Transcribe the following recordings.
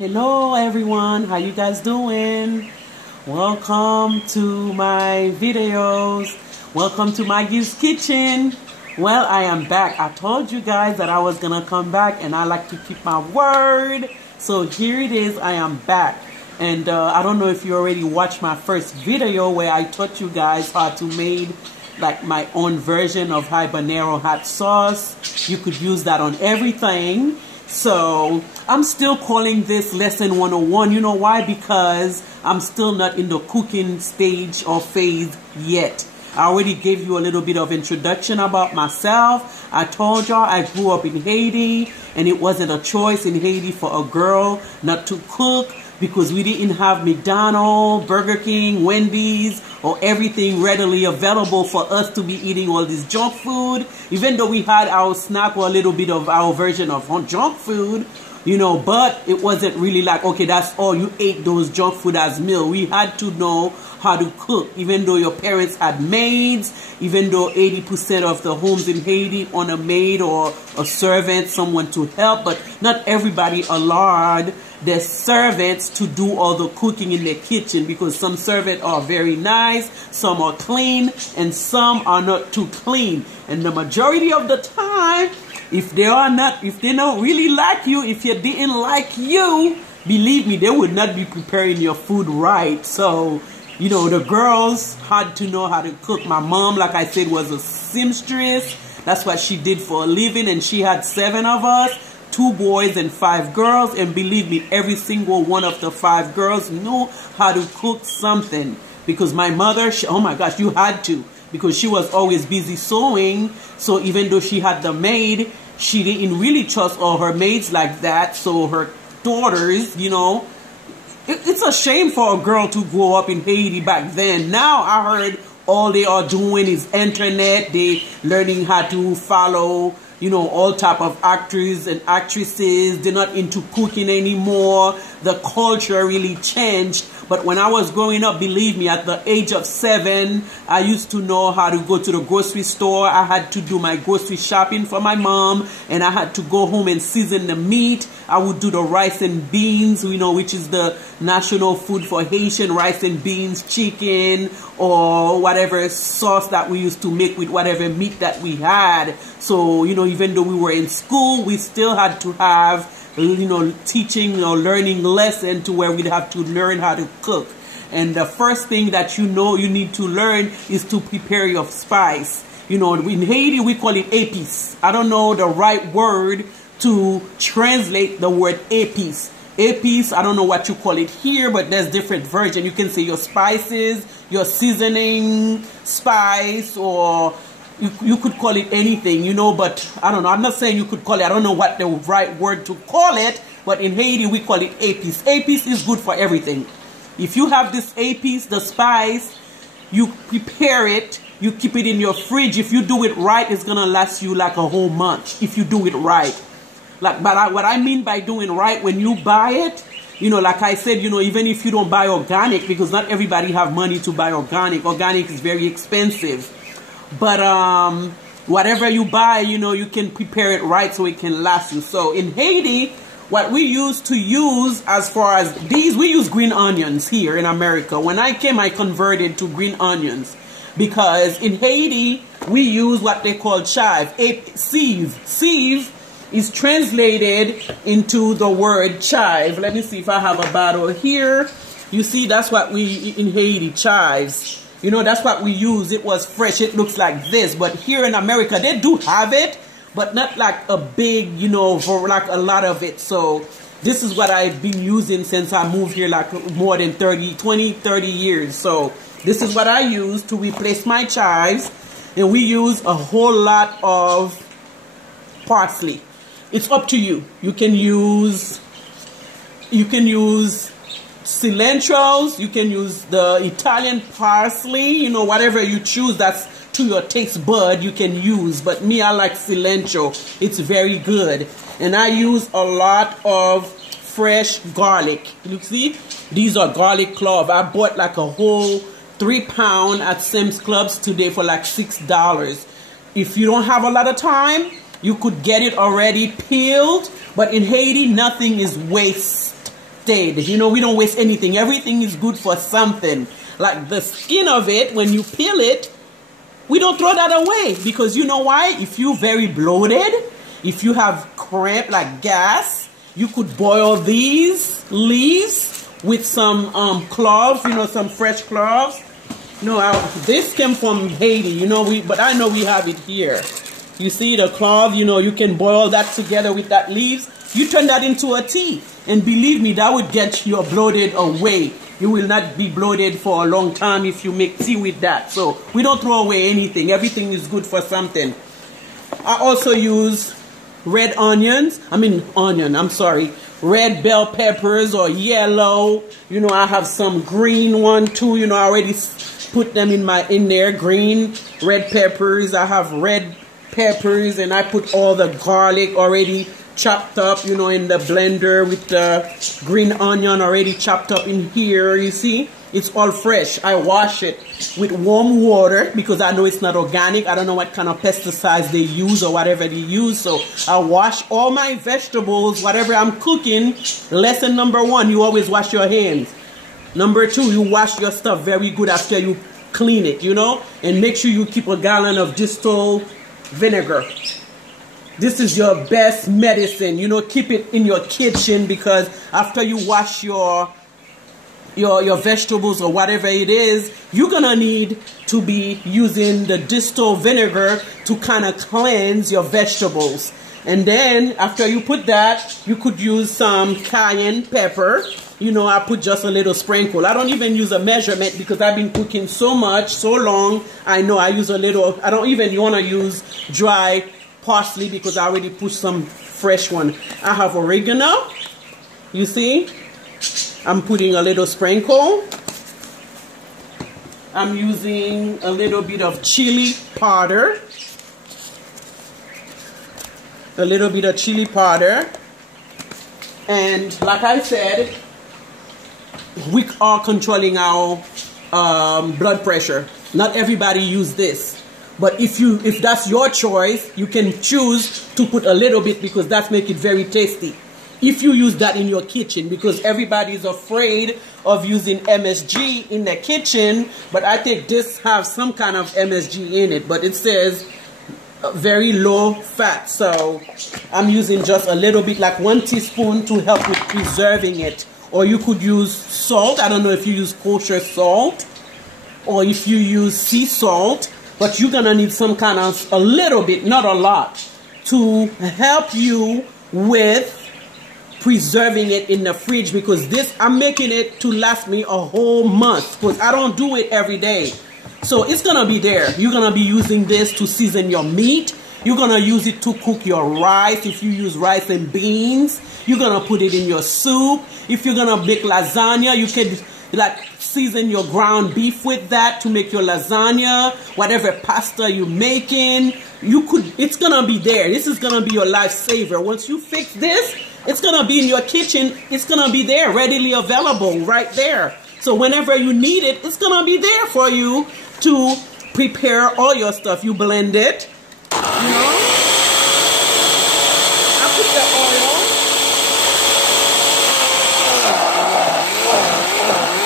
Hello everyone, how you guys doing? Welcome to my videos. Welcome to Maggie's kitchen. Well, I am back. I told you guys that I was gonna come back and I like to keep my word. So here it is, I am back. And I don't know if you already watched my first video where I taught you guys how to make like my own version of habanero hot sauce. You could use that on everything. So I'm still calling this lesson 101. You know why? Because I'm still not in the cooking stage or phase yet. I already gave you a little bit of introduction about myself. I told y'all I grew up in Haiti, and it wasn't a choice in Haiti for a girl not to cook, because we didn't have McDonald's, Burger King, Wendy's, or everything readily available for us to be eating all this junk food. Even though we had our snack or a little bit of our version of junk food, you know, but it wasn't really like, okay, that's all you ate, those junk food as meal. We had to know how to cook. Even though your parents had maids, even though 80% of the homes in Haiti own a maid or a servant, someone to help, but not everybody allowed their servants to do all the cooking in their kitchen, because some servants are very nice, some are clean, and some are not too clean. And the majority of the time, if they don't really like you, if you didn't like you, believe me, they would not be preparing your food right. So, you know, the girls had to know how to cook. My mom, like I said, was a seamstress. That's what she did for a living, and she had 7 of us, 2 boys and 5 girls. And believe me, every single one of the 5 girls knew how to cook something, because my mother, oh my gosh, you had to, because she was always busy sewing. So even though she had the maid, she didn't really trust all her maids like that. So her daughters, you know, it's a shame for a girl to grow up in Haiti back then. Now I heard all they are doing is internet. They learning how to follow, you know, all type of actors and actresses. They're not into cooking anymore. The culture really changed. But when I was growing up, believe me, at the age of 7, I used to know how to go to the grocery store. I had to do my grocery shopping for my mom, and I had to go home and season the meat. I would do the rice and beans, you know, which is the national food for Haitian, rice and beans, chicken, or whatever sauce that we used to make with whatever meat that we had. So, you know, even though we were in school, we still had to have, you know, teaching or learning lesson to where we'd have to learn how to cook. And the first thing that you know you need to learn is to prepare your spice. You know, in Haiti we call it Epice. I don't know the right word to translate the word Epice. Epice, I don't know what you call it here, but there's different versions. You can say your spices, your seasoning spice, or you could call it anything, you know, but I don't know. I'm not saying you could call it. I don't know what the right word to call it, but in Haiti, we call it Epice. Epice is good for everything. If you have this Epice, the spice, you prepare it, you keep it in your fridge. If you do it right, it's going to last you like a whole month if you do it right. Like, but what I mean by doing right, when you buy it, you know, like I said, you know, even if you don't buy organic, because not everybody have money to buy organic. Organic is very expensive. But whatever you buy, you know, you can prepare it right so it can last you. So in Haiti, what we used to use as far as these, we use green onions here in America. When I came, I converted to green onions, because in Haiti, we use what they call chive, sieve. Sieve is translated into the word chive. Let me see if I have a bottle here. You see, that's what we, in Haiti, chives. You know, that's what we use. It was fresh. It looks like this. But here in America, they do have it, but not like a big, you know, for like a lot of it. So this is what I've been using since I moved here, like more than 30 years. So this is what I use to replace my chives. And we use a whole lot of parsley. It's up to you. You can use cilantros, you can use the Italian parsley, you know, whatever you choose that's to your taste bud, you can use. But me, I like cilantro. It's very good. And I use a lot of fresh garlic. You see, these are garlic cloves. I bought like a whole 3-pound at Sam's Clubs today for like $6. If you don't have a lot of time, you could get it already peeled. But in Haiti, nothing is waste. wasted. You know, we don't waste anything. Everything is good for something. Like the skin of it, when you peel it, we don't throw that away. Because you know why? If you're very bloated, if you have cramp like gas, you could boil these leaves with some cloves, you know, some fresh cloves. No, this came from Haiti, you know, but I know we have it here. You see the clove, you know, you can boil that together with that leaves. You turn that into a tea. And believe me, that would get your bloated away. You will not be bloated for a long time if you make tea with that. So we don't throw away anything. Everything is good for something. I also use red red bell peppers or yellow. You know, I have some green one too. You know, I already put them in there, green, red peppers. I have red peppers, and I put all the garlic already chopped up, you know, in the blender with the green onion already chopped up in here. You see, it's all fresh. I wash it with warm water because I know it's not organic. I don't know what kind of pesticides they use or whatever they use. So I wash all my vegetables, whatever I'm cooking. Lesson number 1, you always wash your hands. Number 2, you wash your stuff very good after you clean it, you know, and make sure you keep a gallon of distilled vinegar. This is your best medicine, you know. Keep it in your kitchen, because after you wash your vegetables or whatever it is, you're gonna need to be using the distilled vinegar to kind of cleanse your vegetables. And then after you put that, you could use some cayenne pepper. You know, I put just a little sprinkle. I don't even use a measurement because I've been cooking so much, so long. I know I use a little. I don't even want to use dry parsley because I already put some fresh one. I have oregano. You see? I'm putting a little sprinkle. I'm using a little bit of chili powder. A little bit of chili powder. And like I said, we are controlling our blood pressure. Not everybody use this, but if that's your choice, you can choose to put a little bit because that makes it very tasty. If you use that in your kitchen, because everybody is afraid of using MSG in their kitchen, but I think this has some kind of MSG in it, but it says very low fat, so I'm using just a little bit, like 1 teaspoon, to help with preserving it. Or you could use salt. I don't know if you use kosher salt or if you use sea salt, but you're gonna need some kind of, a little bit, not a lot, to help you with preserving it in the fridge, because this, I'm making it to last me a whole month because I don't do it every day. So it's gonna be there. You're gonna be using this to season your meat. You're gonna use it to cook your rice. If you use rice and beans, you're gonna put it in your soup. If you're gonna make lasagna, you can like season your ground beef with that to make your lasagna. Whatever pasta you're making, you could. It's gonna be there. This is gonna be your lifesaver. Once you fix this, it's gonna be in your kitchen. It's gonna be there, readily available, right there. So whenever you need it, it's gonna be there for you to prepare all your stuff. You blend it. You know, I put the oil.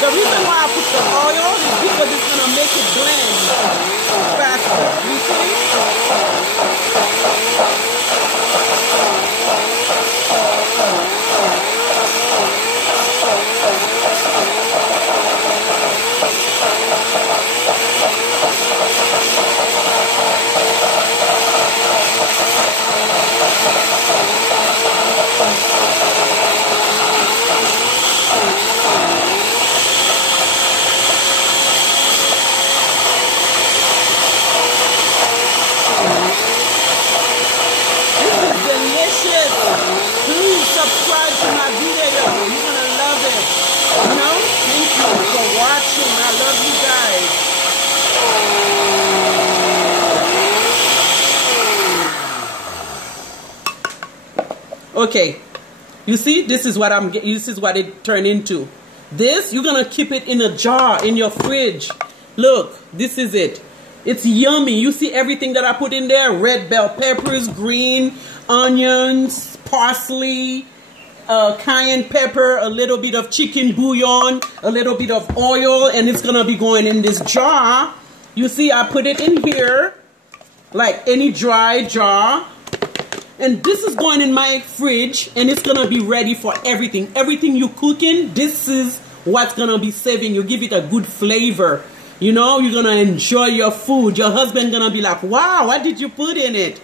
The reason why I put the oil is because it's going to make it blend faster. You see? Okay, you see, this is what this is what it turned into. This, you're gonna keep it in a jar in your fridge. Look, this is it. It's yummy. You see everything that I put in there? Red bell peppers, green onions, parsley, cayenne pepper, a little bit of chicken bouillon, a little bit of oil, and it's gonna be going in this jar. You see, I put it in here like any dry jar. And this is going in my fridge, and it's gonna be ready for everything. Everything you cooking, this is what's gonna be saving you. Give it a good flavor. You know, you're gonna enjoy your food. Your husband gonna be like, wow, what did you put in it?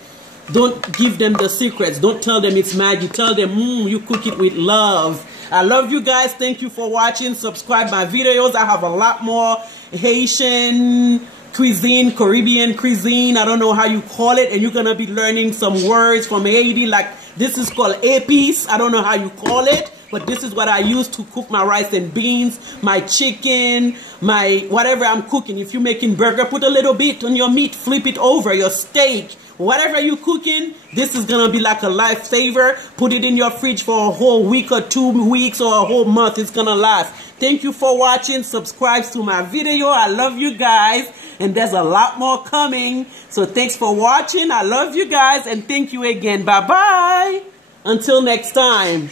Don't give them the secrets. Don't tell them it's Maggie. Tell them, you cook it with love. I love you guys. Thank you for watching. Subscribe my videos. I have a lot more Haitian cuisine, Caribbean cuisine, I don't know how you call it, and you're gonna be learning some words from Haiti. Like this is called Epice. I don't know how you call it, but this is what I use to cook my rice and beans, my chicken, my whatever I'm cooking. If you're making burger, put a little bit on your meat, flip it over, your steak, whatever you're cooking, this is gonna be like a lifesaver. Put it in your fridge for a whole week or 2 weeks or a whole month. It's gonna last. Thank you for watching. Subscribe to my video. I love you guys, and there's a lot more coming. So thanks for watching. I love you guys, and thank you again. Bye bye. Until next time.